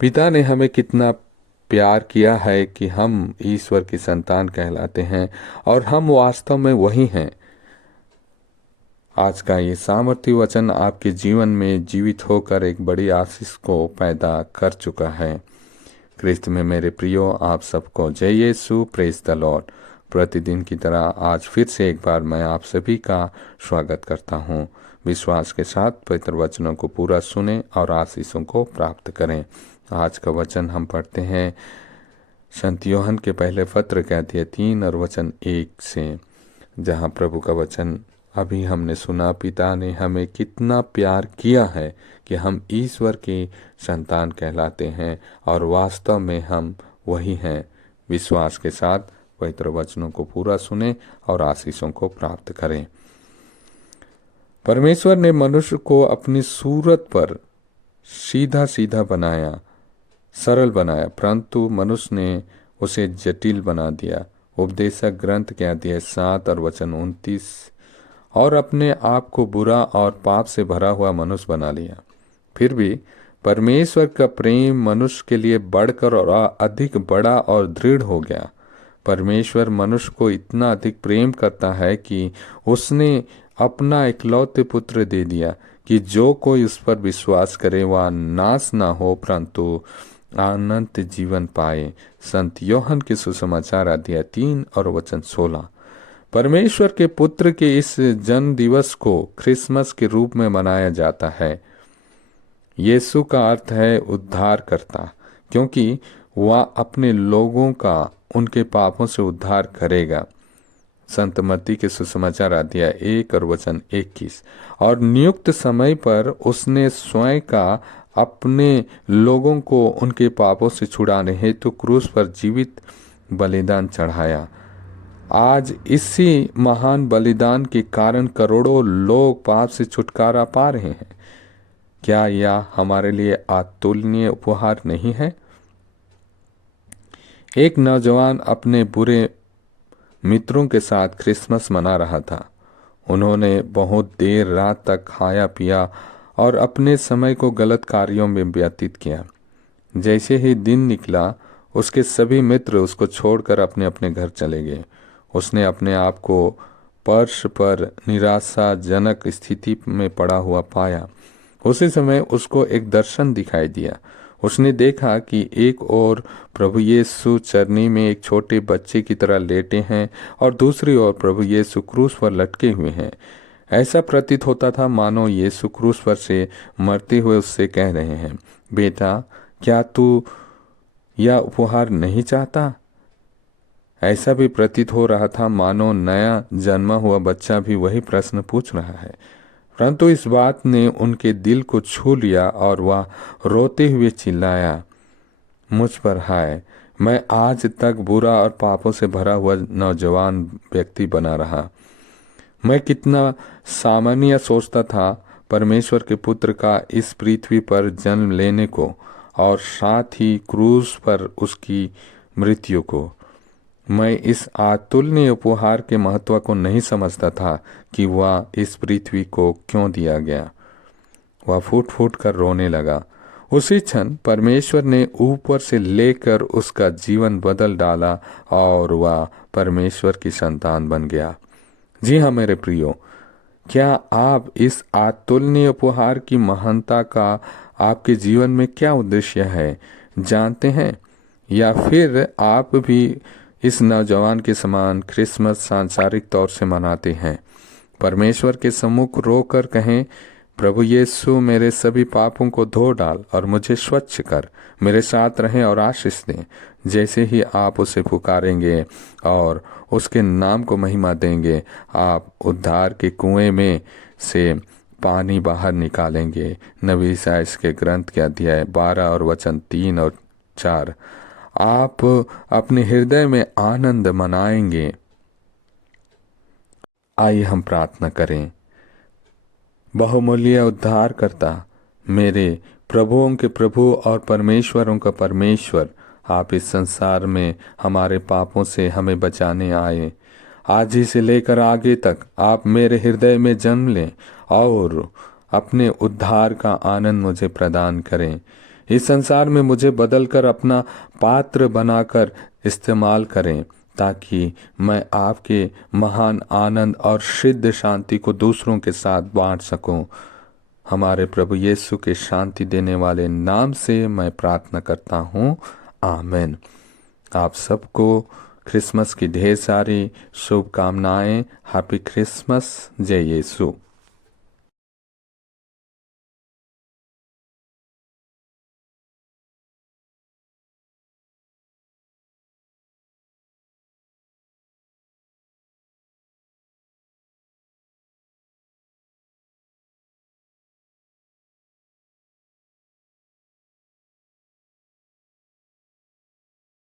पिता ने हमें कितना प्यार किया है कि हम ईश्वर की संतान कहलाते हैं और हम वास्तव में वही हैं। आज का ये सामर्थ्य वचन आपके जीवन में जीवित होकर एक बड़ी आशीष को पैदा कर चुका है। क्रिस्त में मेरे प्रियो, आप सबको जय यीशु, प्रेज द लॉर्ड। प्रतिदिन की तरह आज फिर से एक बार मैं आप सभी का स्वागत करता हूँ। विश्वास के साथ पवित्र वचनों को पूरा सुने और आशीषों को प्राप्त करें। आज का वचन हम पढ़ते हैं संत यूहन्ना के पहले पत्र के अध्याय 3 और वचन 1 से, जहाँ प्रभु का वचन अभी हमने सुना। पिता ने हमें कितना प्यार किया है कि हम ईश्वर की संतान कहलाते हैं और वास्तव में हम वही हैं। विश्वास के साथ पवित्र वचनों को पूरा सुने और आशीषों को प्राप्त करें। परमेश्वर ने मनुष्य को अपनी सूरत पर सीधा सीधा बनाया, सरल बनाया, परंतु मनुष्य ने उसे जटिल बना दिया। उपदेशक ग्रंथ के अध्याय 7 और वचन 29, और अपने आप को बुरा और पाप से भरा हुआ मनुष्य बना लिया। फिर भी परमेश्वर का प्रेम मनुष्य के लिए बढ़कर और अधिक बड़ा और दृढ़ हो गया। परमेश्वर मनुष्य को इतना अधिक प्रेम करता है कि उसने अपना इकलौते पुत्र दे दिया कि जो कोई उस पर विश्वास करे वह नाश ना हो परंतु अनंत जीवन पाए। संत यूहन्ना के सुसमाचार अध्याय 3 और वचन 16। परमेश्वर के पुत्र के इस जन्म दिवस को क्रिसमस के रूप में मनाया जाता है। यीशु का अर्थ है उद्धार करता, क्योंकि वह अपने लोगों का उनके पापों से उद्धार करेगा। संत मत्ती के सुसमाचार अध्याय 1 और वचन 21। और नियुक्त समय पर उसने स्वयं का अपने लोगों को उनके पापों से छुड़ाने हेतु क्रूस पर जीवित बलिदान चढ़ाया। आज इसी महान बलिदान के कारण करोड़ों लोग पाप से छुटकारा पा रहे हैं। क्या यह हमारे लिए अतुलनीय उपहार नहीं है? एक नौजवान अपने बुरे मित्रों के साथ क्रिसमस मना रहा था। उन्होंने बहुत देर रात तक खाया पिया और अपने समय को गलत कार्यों में व्यतीत किया। जैसे ही दिन निकला, उसके सभी मित्र उसको छोड़कर अपने अपने घर चले गए। उसने अपने आप को फर्श पर निराशाजनक स्थिति में पड़ा हुआ पाया। उसी समय उसको एक दर्शन दिखाई दिया। उसने देखा कि एक ओर प्रभु यीशु चरनी में एक छोटे बच्चे की तरह लेटे हैं और दूसरी ओर प्रभु यीशु क्रूस पर लटके हुए हैं। ऐसा प्रतीत होता था मानो यीशु क्रूस पर से मरते हुए उससे कह रहे हैं, बेटा, क्या तू यह उपहार नहीं चाहता? ऐसा भी प्रतीत हो रहा था मानो नया जन्मा हुआ बच्चा भी वही प्रश्न पूछ रहा है। परंतु इस बात ने उनके दिल को छू लिया और वह रोते हुए चिल्लाया, मुझ पर हाय, मैं आज तक बुरा और पापों से भरा हुआ नौजवान व्यक्ति बना रहा। मैं कितना सामान्य सोचता था परमेश्वर के पुत्र का इस पृथ्वी पर जन्म लेने को और साथ ही क्रूस पर उसकी मृत्यु को। मैं इस अतुलनीय उपहार के महत्व को नहीं समझता था कि वह इस पृथ्वी को क्यों दिया गया। वह फूट फूट कर रोने लगा। उसी क्षण परमेश्वर ने ऊपर से लेकर उसका जीवन बदल डाला और वह परमेश्वर की संतान बन गया। जी हाँ मेरे प्रियो, क्या आप इस अतुलनीय उपहार की महानता का आपके जीवन में क्या उद्देश्य है जानते हैं? या फिर आप भी इस नौजवान के समान क्रिसमस सांसारिक तौर से मनाते हैं? परमेश्वर के सम्मुख रोकर कहें, प्रभु यीशु, मेरे सभी पापों को धो डाल और मुझे स्वच्छ कर, मेरे साथ रहें और आशीष दें। जैसे ही आप उसे पुकारेंगे और उसके नाम को महिमा देंगे, आप उद्धार के कुएं में से पानी बाहर निकालेंगे। नबी ईसाया के ग्रंथ के अध्याय 12 और वचन 3 और 4। आप अपने हृदय में आनंद मनाएंगे। आइए हम प्रार्थना करें। बहुमूल्य उद्धार करता, मेरे प्रभुओं के प्रभु और परमेश्वरों का परमेश्वर, आप इस संसार में हमारे पापों से हमें बचाने आए। आज ही से लेकर आगे तक आप मेरे हृदय में जन्म लें और अपने उद्धार का आनंद मुझे प्रदान करें। इस संसार में मुझे बदलकर अपना पात्र बनाकर इस्तेमाल करें, ताकि मैं आपके महान आनंद और सिद्ध शांति को दूसरों के साथ बांट सकूं। हमारे प्रभु यीशु के शांति देने वाले नाम से मैं प्रार्थना करता हूँ, आमीन। आप सबको क्रिसमस की ढेर सारी शुभकामनाएं। Happy Christmas. जय यीशु।